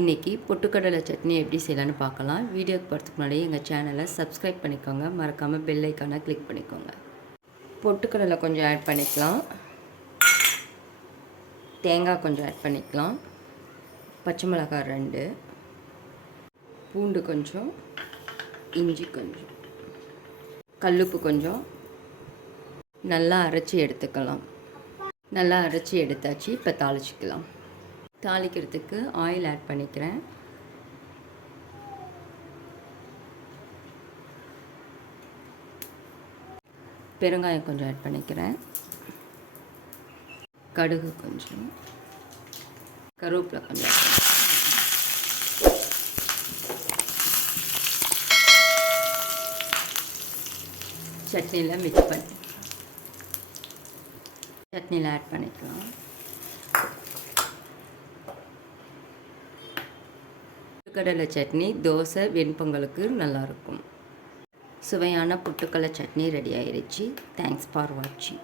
இன்றைக்கி பொட்டுக்கடலை சட்னி எப்படி செய்யலான்னு பார்க்கலாம். வீடியோக்கு போகிறதுக்கு முன்னாடி எங்கள் சேனலை சப்ஸ்கிரைப் பண்ணிக்கோங்க. மறக்காமல் பெல் ஐக்கானை கிளிக் பண்ணிக்கோங்க. பொட்டுக்கடலை கொஞ்சம் ஆட் பண்ணிக்கலாம். தேங்காய் கொஞ்சம் ஆட் பண்ணிக்கலாம். பச்சை மிளகாய் ரெண்டு. பூண்டு கொஞ்சம். இஞ்சி கொஞ்சம். கல்லுப்பு கொஞ்சம். நல்லா அரைச்சி எடுத்துக்கலாம். நல்லா அரைச்சி எடுத்தாச்சு. இப்போ தாளிச்சிக்கலாம். தாளிக்கிறதுக்கு ஆயில் ஆட் பண்ணிக்கிறேன். பெருங்காயம் கொஞ்சம் ஆட் பண்ணிக்கிறேன். கடுகு கொஞ்சம். கருவேப்பிலை கொஞ்சம் சட்னியில் மிக்ஸ் பண்ணி சட்னியில் ஆட் பண்ணிக்கலாம். கடலை சட்னி தோசை வெண்பொங்கலுக்கு நல்லாயிருக்கும். சுவையான புட்டுக்கடலை சட்னி ரெடி ஆயிடுச்சு தேங்க்ஸ் ஃபார் வாட்சிங்